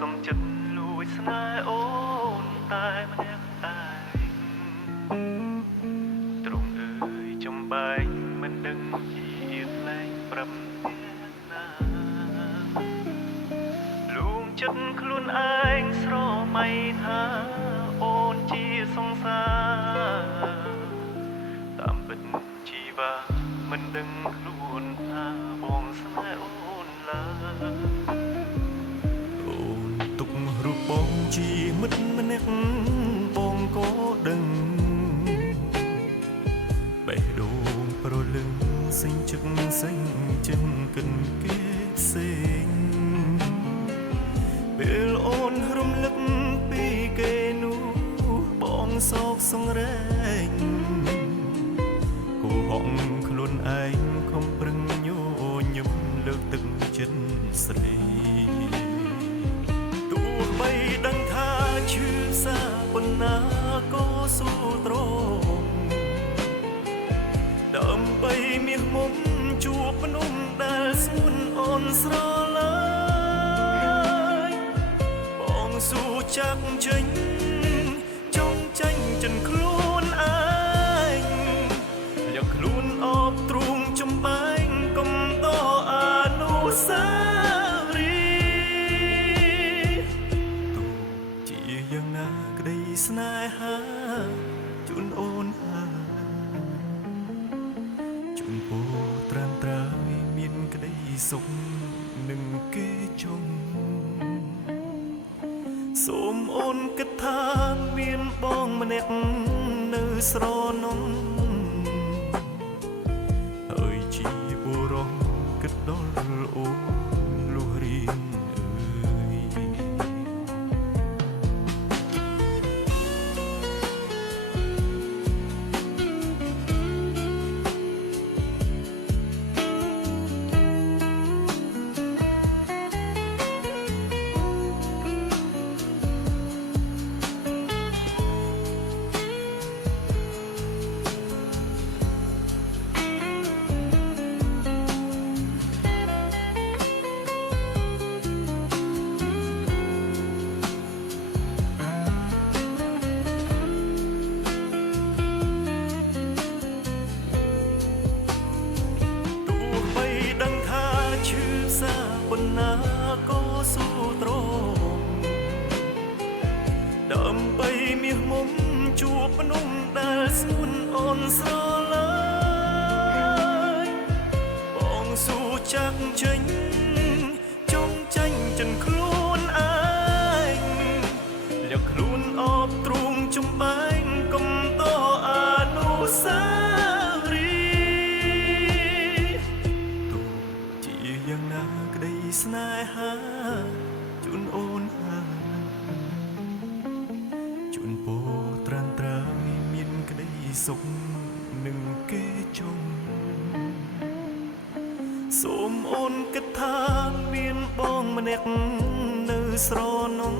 សុំចិត្តលួចស្នេហ៍អូនតែម្នាក់ឯងទ្រង់អើយចំបែងមិនដឹងជាផ្លែងប្រាប់អ្នកណាលួងចិត្តខ្លួនឯងស្រមៃថាអូនជាសង្សារតាមពិតជីវាមិនដឹងខ្លួនថាបងស្នេហ៍អូនឡើយអូនទុករូបបងជាមិត្តម្នាក់បងក៏ដឹងបេះដូងប្រលឹងសេញជឹកសេញចិនកិនគេផ្សេងពេលអូនរំលឹកពីគេនោះបងសោកសង្រេងគូហងខ្លួនឯងខំប្រឹងញញឹមលើកទឹកចិត្តស្រីទោះបីដឹងថាឈឺសាប៉ុណ្ណាក៏ស៊ូទ្រាំដើម្បីមាសមុំជួបភ្នំដែលស្ងួនអូនស្រឡាញ់បងស៊ូចាក់ចេញចង់ចាញ់ចិនខ្លួនឯងយកខ្លួនអបទ្រូងចំបែងកុំតអនុស្សាវរីយ៍ទោះជាយ៉ាងណាក្តីស្នេហាជូនអូនជូនពរត្រាំត្រើយមានក្តីសុខនឹងគេចង់សូមអូនគិតថាមានបងម្នាក់នៅស្រនំហើយជាបុរសគិតដល់អូនលុះរៀងប៉ុណ្ណាក៏ស៊ូទ្រាំដើម្បីមាសមុំជួបភ្នំដែលស្ងួនអូនស្រឡាញ់បងស៊ូចាក់ចេញចង់ចាញ់ចិនខ្លួនឯងលាក់ខ្លួនអបទ្រូងចំបែងកុំតអនុស្សាវរីយ៍ទោះជាយ៉ាងណាក្តីស្នេហាជូនអូនជូនពរត្រាំត្រើយមានក្តីសុខនឹងគេចង់សូមអូនគិតថាមានបងម្នាក់នៅស្រនំ